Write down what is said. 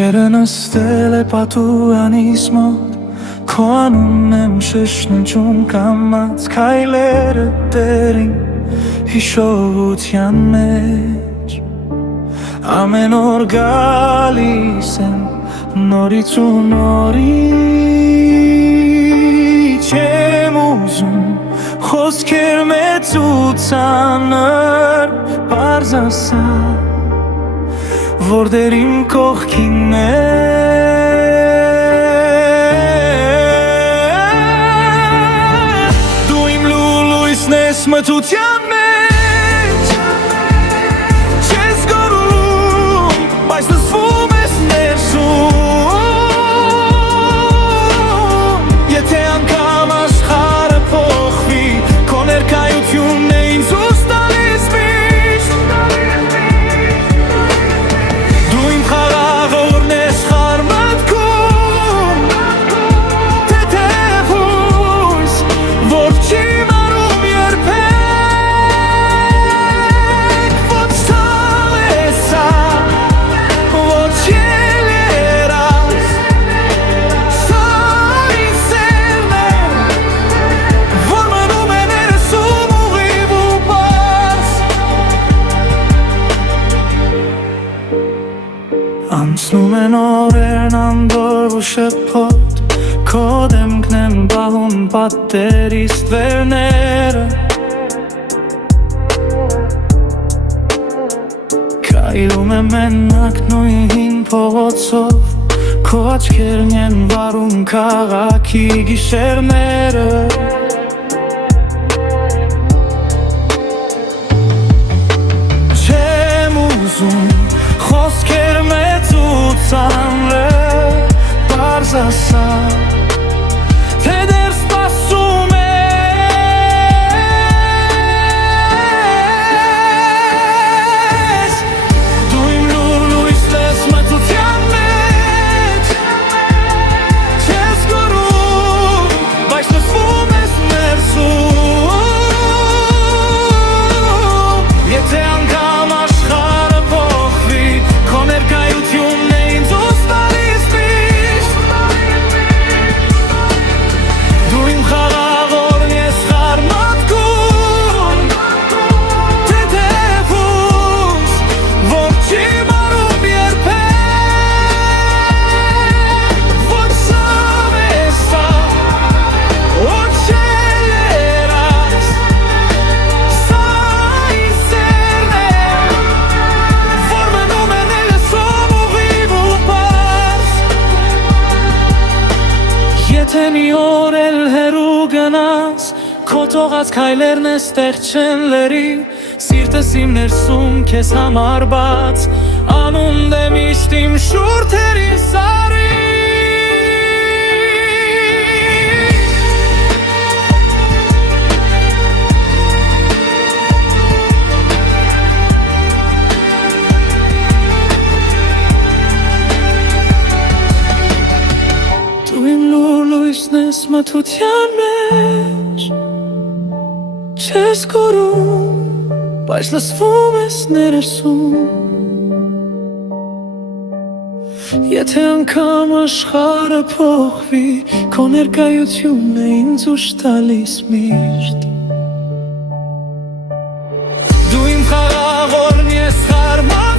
Աչքերը նստել է պատուհանիս մոտ, քո անունն եմ շշնջում կամաց, քայլերը տերին հիշողության մեջ, ամեն օր գալիս եմ նորից ու նորից, չեմ ուզում խոսքեր մեծ ու ծանր, պարզ ասա որ դեր իմ կողքին ես, դու իմ լույսն ես մթության մեջ, չես գոռում, բայց լսվում ես ներսում, եթե անգամ աշխարհը փոխվի, քո ներկայությունն է ինձ ուս տալիս միշտ, դու իմ խաղաղորն ես խարմատքում, թեթև հույս, որ չի մարում երբեք, ոչ ցավ է սա, ոչ ելերաս, սա ինձ սերն է, որ մնում է ներսում ուղիղ ու պարզ, անցնում են օրերն անդորր ու շփոթ, քո դեմքն են բահում պատերիս ստվերները, քայլում եմ մենակ նույն փողոցով, քո աչքերն են վառում քաղաքի գիշերները, չեմ ուզում խոսքեր մեծ ու ծանր, պարզ ասա թե դեռ սպասում ես, դու իմ լույսն ես մթության մեջ, չես գոռում, բայց լսվում ես ներսում, եթե անգամ աշխարհը փոխվի, քո ներկայությունն է ինձ ուս տալիս միշտ, դու իմ խաղաղորն ես խարմատքում, թեթև հույս, որ չի մարում երբեք, ոչ ցավ է սա, ոչ ելերաս, սա ինձ սերն է, որ մնում է ներսում ուղիղ ու պարզ, եթե մի օր էլ հեռու գնաս, քո թողած քայլերն էստեղ չեն լրի, սիրտս իմ ներսում քեզ համար բաց, անունդ է միշտ իմ շուրթերին սարի, դու իմ լույսն ես մթության մեջ, չես գոռում, բայց լսվում ես ներսում, եթե անգամ աշխարհը փոխվի, քո ներկայությունն է ինձ ուշ տալիս միշտ, դու իմ խաղաղորն ես խարմատքում,